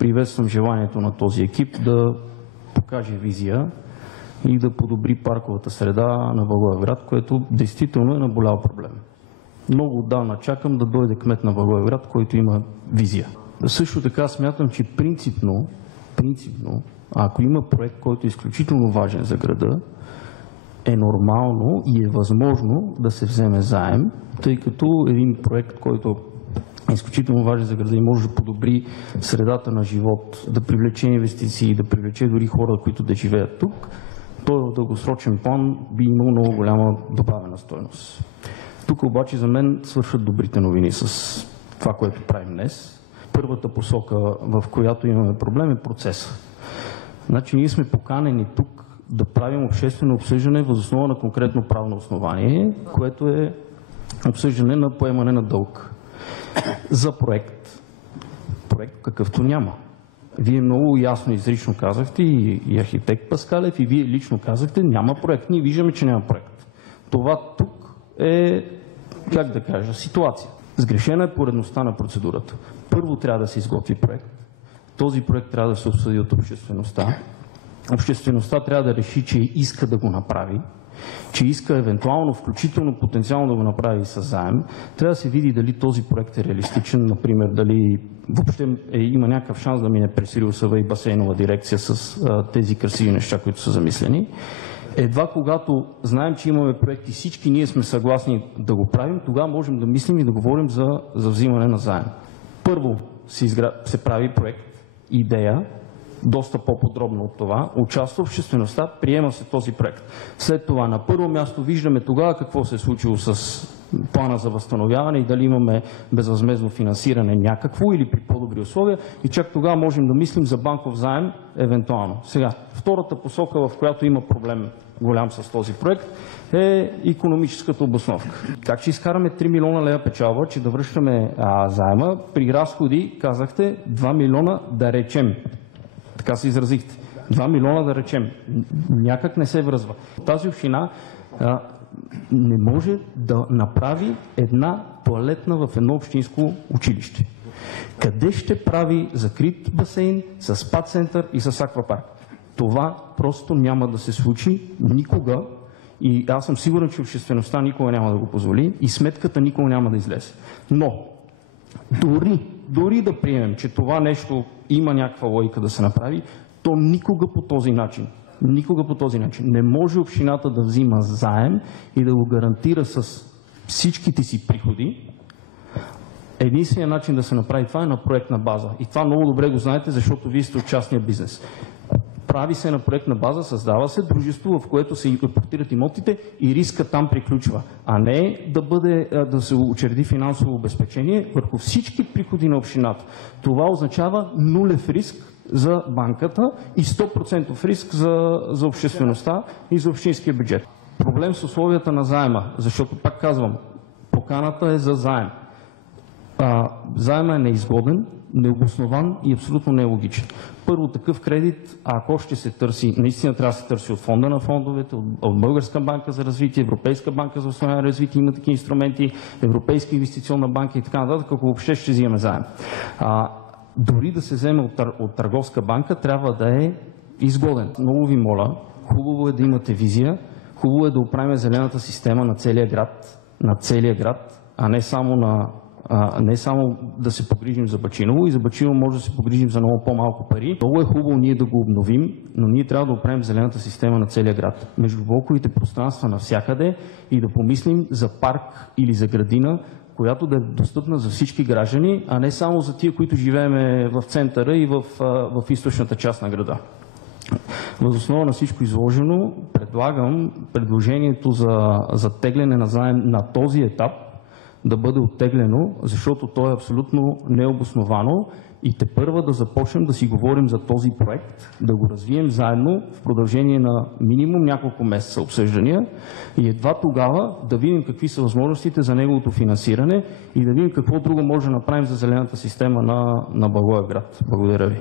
приветствам желанието на този екип да покаже визия и да подобри парковата среда на Благоевград, което действително е наболял проблем. Много отдавна чакам да дойде кмет на Благоевград, който има визия. Също така смятам, че принципно, ако има проект, който е изключително важен за града, е нормално и е възможно да се вземе заем, тъй като един проект, който е изключително важен за града и може да подобри средата на живот, да привлече инвестиции, да привлече дори хора, които да живеят тук, той в дългосрочен план би имал много голяма добавена стойност. Тук обаче за мен свършват добрите новини с това, което правим днес. Първата посока, в която имаме проблем, е процеса. Значи ние сме поканени тук да правим обществено обсъждане въз основа на конкретно правно основание, което е обсъждане на поемане на дълг за проект какъвто няма. Вие много ясно и изрично казахте, и архитект Паскалев, и вие лично казахте, няма проект. Ние виждаме, че няма проект. Това тук е, как да кажа, ситуация. Сгрешена е поредността на процедурата. Първо трябва да се изготви проект. Този проект трябва да се обсъди от обществеността. Обществеността трябва да реши, че иска да го направи, че иска евентуално, включително потенциално да го направи със заем. Трябва да се види дали този проект е реалистичен, например, дали въобще има някакъв шанс да мине през Рилсова и басейнова дирекция с тези красиви неща, които са замислени. Едва когато знаем, че имаме проекти, всички ние сме съгласни да го правим, тогава можем да мислим и да говорим за взимане на заем. Първо се прави проект, идея, доста по-подробно от това, участва обществеността, приема се този проект. След това на първо място виждаме тогава какво се е случило с плана за възстановяване и дали имаме безвъзмездно финансиране някакво или при по-добри условия и чак тогава можем да мислим за банков заем евентуално. Сега, втората посока, в която има проблем голям с този проект, е икономическата обосновка. Как ще изкараме 3 милиона лева печалба, че да връщаме заема, при разходи, казахте, 2 милиона да речем. Така се изразихте. 2 милиона да речем. Някак не се връзва. Тази община не може да направи една тоалетна в едно общинско училище. Къде ще прави закрит басейн с спа център и с аквапарк? Това просто няма да се случи никога и аз съм сигурен, че обществеността никога няма да го позволи и сметката никога няма да излезе. Но дори да приемем, че това нещо има някаква логика да се направи, то никога по този начин не може общината да взима заем и да го гарантира с всичките си приходи. Единственият начин да се направи това е на проектна база. И това много добре го знаете, защото вие сте от частния бизнес. Прави се на проектна база, създава се дружество, в което се репортират имотите и риска там приключва, а не да се учреди финансово обезпечение върху всички приходи на общината. Това означава нулев риск за банката и 100% риск за обществеността и за общинския бюджет. Проблем с условията на заема, защото пак казвам, поканата е за заем. Заема е неизгоден, необоснован и абсолютно нелогичен. Първо, такъв кредит, ако ще се търси, наистина трябва да се търси от фонда на фондовете, от Българска банка за развитие, Европейска банка за възстановяване и развитие, има такива инструменти, Европейска инвестиционна банка и така нататък, ако въобще ще взимаме заем. Дори да се вземе от търговска банка, трябва да е изгоден. Много ви моля, хубаво е да имате визия, хубаво е да оправим зелената система на целия град, а не само да се погрижим за Бачиново, и за Бачиново може да се погрижим за много по-малко пари. Много е хубаво ние да го обновим, но ние трябва да оправим зелената система на целия град. Между блоковите пространства навсякъде и да помислим за парк или за градина, която да е достъпна за всички граждани, а не само за тия, които живееме в центъра и в източната част на града. Въз основа на всичко изложено, предлагам предложението за тегляне на заем на този етап да бъде оттеглено, защото то е абсолютно необосновано и тепърва да започнем да си говорим за този проект, да го развием заедно в продължение на минимум няколко месеца обсъждания и едва тогава да видим какви са възможностите за неговото финансиране и да видим какво друго може да направим за зелената система на Благоевград. Благодаря ви.